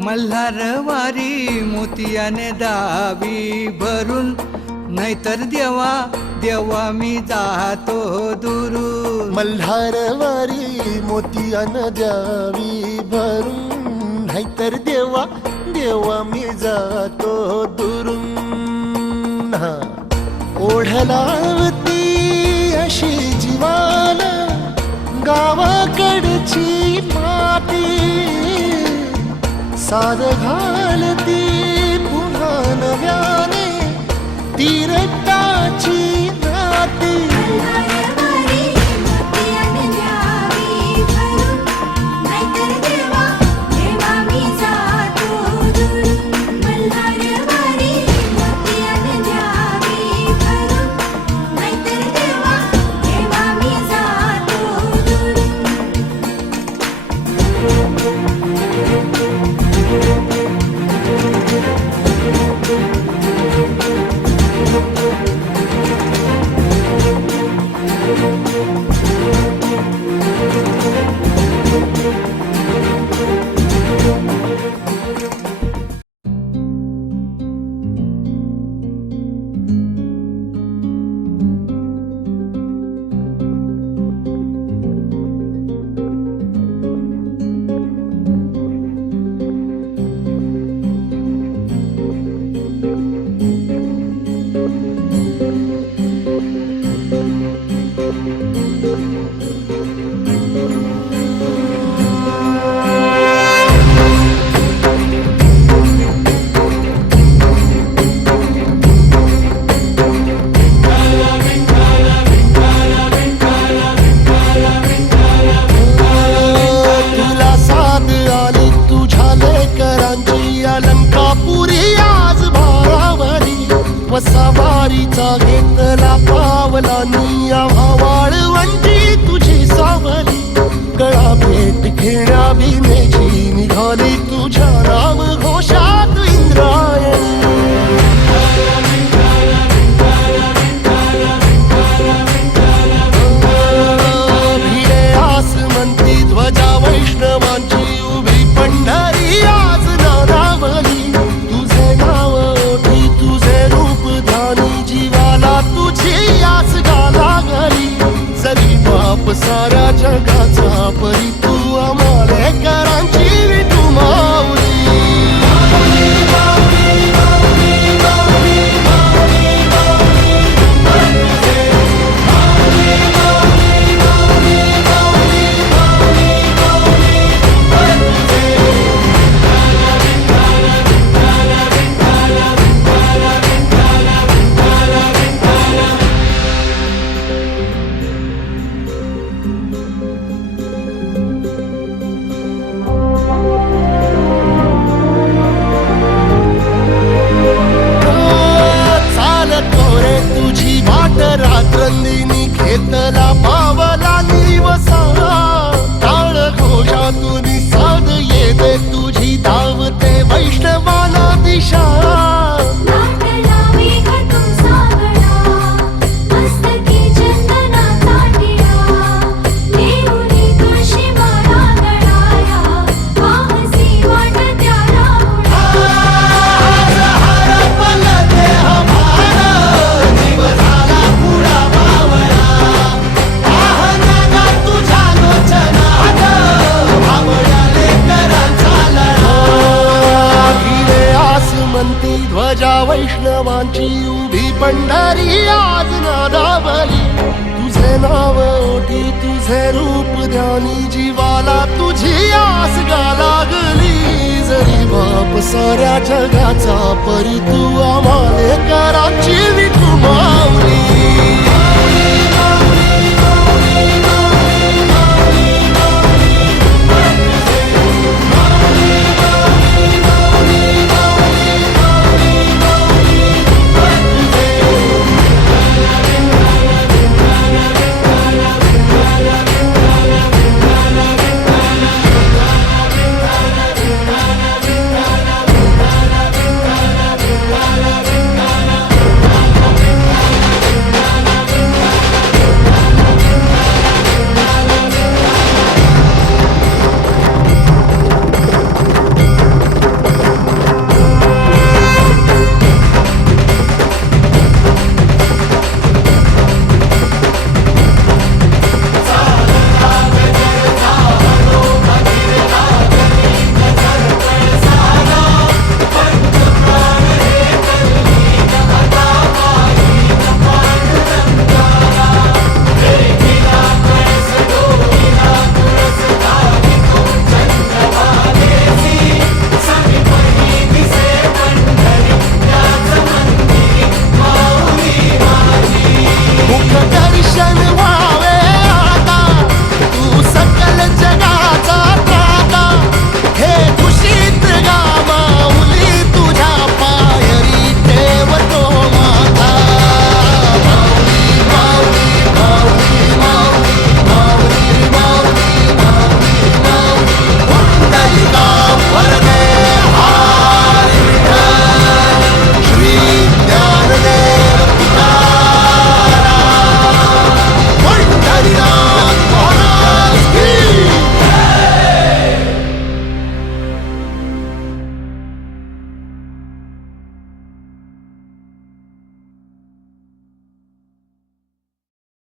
मल्हारवारी मोतियाने दावी भरून, नाहीतर देवा देवा मी जातो दुरून. मल्हारवारी मोतियाने द्यावी भरून, नाहीतर देवा देवा मी जातो दुरून. ओढलावती अशी जीवाला गावाकडची माती, साद घालती पुन्हा नव्याने तीरटाची नाती. सवारीचा घेतला पावला निया वाळवंटी तुझी सावली. गळा भेट घेण्या भीमेची निघाली तुझ्या नाम घोषात इंद्रायणी. भिडे आसमंती ध्वजा वैष्णवांची उभी पंढरी आज नानावली. तुझे नाव ओठी तुझे रूप ध्यानी जीवाला तुझी आस गाला गली. जरी बाप साऱ्या जगाचा परी तू आमालेकरांची विठू माऊली. रात्रंदिनी घेतला पावला निवसा. टाळ घोषातून साध येते तुझी धावते वैष्णवाला दिशा. ध्वजा वैष्णवांची उभी पंढरी आज नादावली. तुझे नाव ओठी तुझे रूप ध्यानी जीवाला तुझी आस गा लागली. जरी बाप साऱ्या जगाचा परी तू आमालेकरांची विठू माऊली.